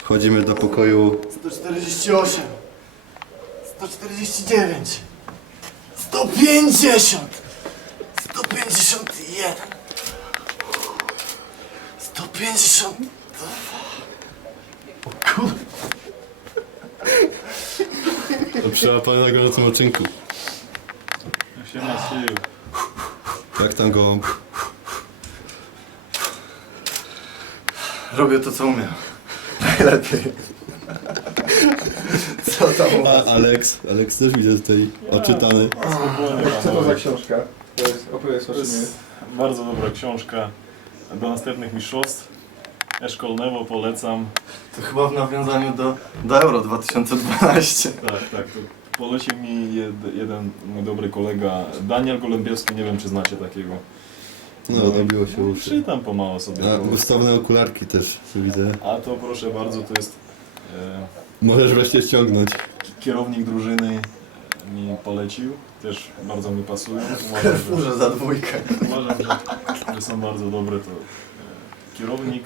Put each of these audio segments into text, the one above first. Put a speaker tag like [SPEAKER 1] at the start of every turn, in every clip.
[SPEAKER 1] Wchodzimy do pokoju
[SPEAKER 2] 148, 149, 150, 151, 152. O kurde.
[SPEAKER 1] to przełapane na gorącym odcinku.
[SPEAKER 3] Się nasił.
[SPEAKER 1] Jak tam gołąb?
[SPEAKER 2] Robię to, co umiem. Najlepiej. Co tam u was?
[SPEAKER 1] A Alex też widzę tutaj oczytany.
[SPEAKER 4] Co to za książka? Opowiedz o
[SPEAKER 3] To
[SPEAKER 4] czym jest.
[SPEAKER 3] jest bardzo dobra książka do następnych mistrzostw. Szkolnego polecam.
[SPEAKER 2] To chyba w nawiązaniu do Euro 2012.
[SPEAKER 3] Tak, to polecił mi jeden mój dobry kolega, Daniel Golębiewski, nie wiem czy znacie takiego.
[SPEAKER 1] No, robiło się uszy.
[SPEAKER 3] Czytam pomału sobie.
[SPEAKER 1] A gustowne okularki też widzę.
[SPEAKER 3] A to proszę bardzo, to jest
[SPEAKER 1] Możesz wreszcie ściągnąć.
[SPEAKER 3] kierownik drużyny mi polecił. Też bardzo mi pasują.
[SPEAKER 2] Perfurze za dwójkę.
[SPEAKER 3] Uważam, że są bardzo dobre. To kierownik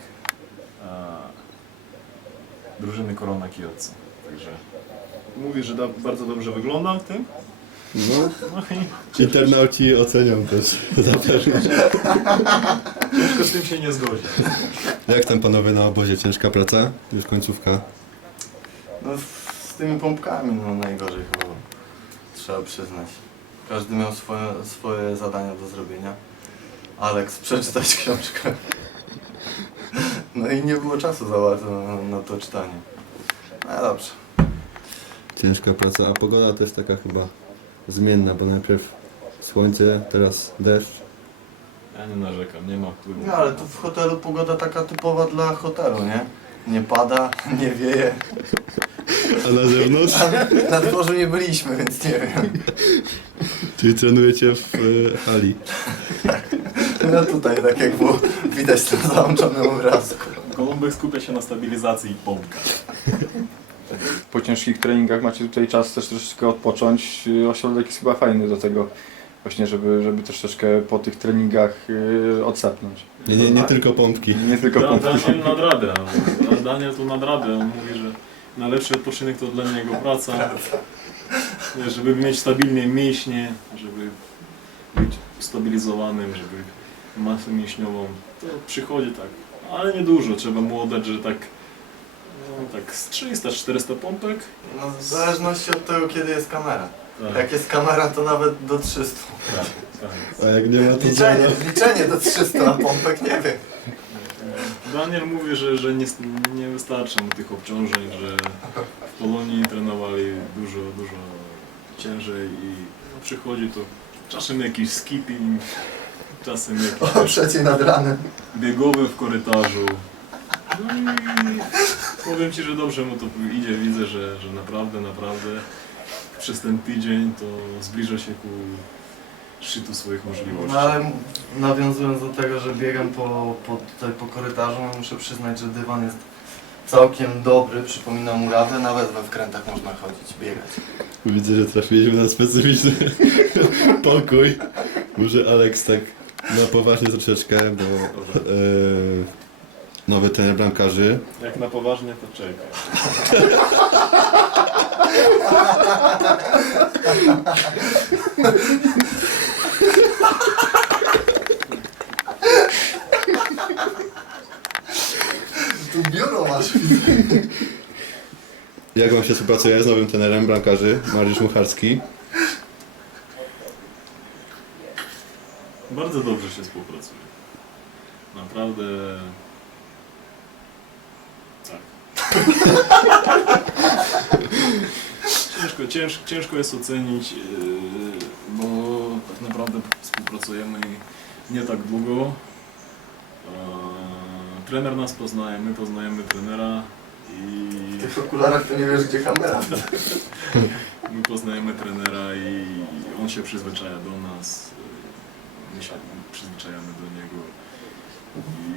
[SPEAKER 3] drużyny Korona Kielce. Także mówi, że bardzo dobrze wyglądam w tym.
[SPEAKER 1] No,
[SPEAKER 3] No i
[SPEAKER 1] internauci ocenią też. Zapewne.
[SPEAKER 3] ciężko z tym się nie zgodzić.
[SPEAKER 1] Jak tam panowie na obozie? Ciężka praca? Już końcówka.
[SPEAKER 2] No z tymi pompkami no najgorzej chyba. Trzeba przyznać. Każdy miał swoje zadania do zrobienia. Alex, przeczytać książkę. No i nie było czasu za bardzo na to czytanie. No dobrze.
[SPEAKER 1] Ciężka praca, a pogoda też taka chyba zmienna, bo najpierw słońce, teraz deszcz.
[SPEAKER 3] Ja nie narzekam, nie ma wpływu.
[SPEAKER 2] No ale tu w hotelu pogoda taka typowa dla hotelu, nie? Nie pada, nie wieje.
[SPEAKER 1] A na zewnątrz?
[SPEAKER 2] A na dworzu nie byliśmy, więc nie wiem.
[SPEAKER 1] Czyli trenujecie w hali.
[SPEAKER 2] No tutaj tak jak było widać na załączonym obrazku.
[SPEAKER 3] Kolumbek skupia się na stabilizacji i pompkach.
[SPEAKER 4] Po ciężkich treningach macie tutaj czas też troszeczkę odpocząć. Ośrodek jest chyba fajny do tego właśnie, żeby troszeczkę po tych treningach odsapnąć.
[SPEAKER 1] Nie tylko pompki.
[SPEAKER 4] Nie tylko pompki.
[SPEAKER 3] Daniel nadrabia. Daniel tu nadrabia. On mówi, że najlepszy odpoczynek to dla niego praca. Wiesz, żeby mieć stabilnie mięśnie, żeby być ustabilizowanym, żeby masę mięśniową. To przychodzi tak, ale niedużo. Trzeba mu oddać, że tak, no, tak z 300-400 pompek.
[SPEAKER 2] No w zależności od tego kiedy jest kamera.
[SPEAKER 3] Tak,
[SPEAKER 2] Jak jest kamera to nawet do 300.
[SPEAKER 3] tak, tak.
[SPEAKER 1] A jak nie ma to
[SPEAKER 2] Liczenie do 300 na pompek nie wiem.
[SPEAKER 3] Daniel mówi, że nie wystarcza mu tych obciążeń, że w Polonii trenowali dużo ciężej i no, przychodzi to czasem jakiś skipping, czasem jakiś
[SPEAKER 2] O trzeciej nad ranem.
[SPEAKER 3] biegowy w korytarzu. No i powiem Ci, że dobrze mu to idzie, widzę, że naprawdę przez ten tydzień to zbliża się ku szczytu swoich możliwości.
[SPEAKER 2] No ale nawiązując do tego, że biegam tutaj po korytarzu, no muszę przyznać, że dywan jest całkiem dobry, przypomina murawę, nawet we wkrętach można chodzić, biegać.
[SPEAKER 1] Widzę, że trafiliśmy na specyficzny pokój. Może Alex tak na poważnie troszeczkę, bo nowy trener bramkarzy.
[SPEAKER 3] Jak na poważnie to czekaj.
[SPEAKER 2] Tu biuro masz.
[SPEAKER 1] Jak wam się współpracuje z nowym trenerem bramkarzy, Mariusz Mucharski?
[SPEAKER 3] Bardzo dobrze się współpracuje. Naprawdę. Tak. ciężko jest ocenić, bo tak naprawdę współpracujemy nie tak długo. Trener nas poznaje, my poznajemy trenera i
[SPEAKER 2] W tych okularach to nie wiesz gdzie kamera.
[SPEAKER 3] my poznajemy trenera i on się przyzwyczaja do nas, my się przyzwyczajamy do niego i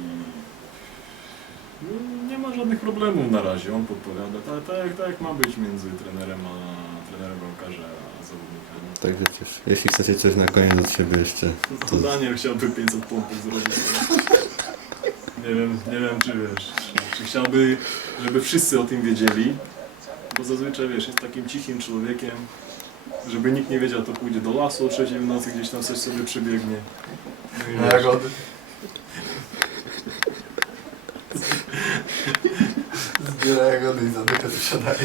[SPEAKER 3] no, nie ma żadnych problemów na razie, on podpowiada, tak jak ma być między trenerem bramkarza a zawodnikami.
[SPEAKER 1] Także też, jeśli chcecie coś na koniec od siebie jeszcze,
[SPEAKER 3] To Daniel chciałby 500 pompek zrobić. Nie wiem czy wiesz. Czy chciałby, żeby wszyscy o tym wiedzieli, bo zazwyczaj, wiesz, jest takim cichym człowiekiem, żeby nikt nie wiedział, to pójdzie do lasu o 3 w nocy, gdzieś tam coś sobie przebiegnie. No i
[SPEAKER 2] Na
[SPEAKER 3] wiesz,
[SPEAKER 2] jagody. Zbiera jagody i zadycha wysiadaje.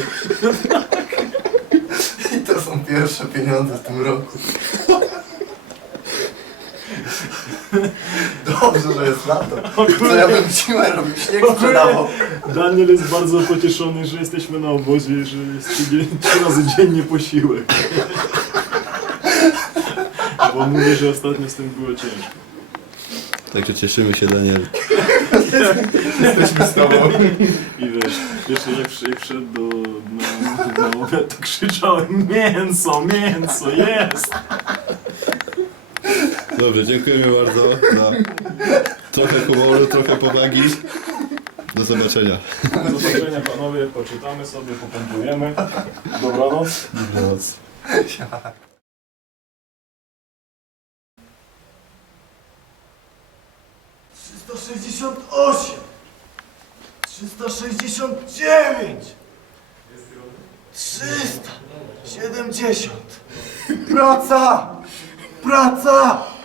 [SPEAKER 2] I to są pierwsze pieniądze w tym roku. Dobrze, że jest lato. Co ja bym siłę robił, śnieg sprzedawał.
[SPEAKER 3] Daniel jest bardzo pocieszony, że jesteśmy na obozie, że jest 3 razy dziennie posiłek. Bo mówię, że ostatnio z tym było ciężko.
[SPEAKER 1] Także cieszymy się, Daniel.
[SPEAKER 2] Jesteśmy z tobą.
[SPEAKER 3] I wiesz, jeszcze jak wszedł na obiad, to krzyczałem: mięso, mięso, jest!
[SPEAKER 1] Dobrze, dziękujemy bardzo za trochę humoru, trochę powagi. Do zobaczenia.
[SPEAKER 3] Do zobaczenia panowie, poczytamy sobie, popompujemy. Dobranoc.
[SPEAKER 1] Dobranoc.
[SPEAKER 2] 368, 369, 370. Praca! Praca!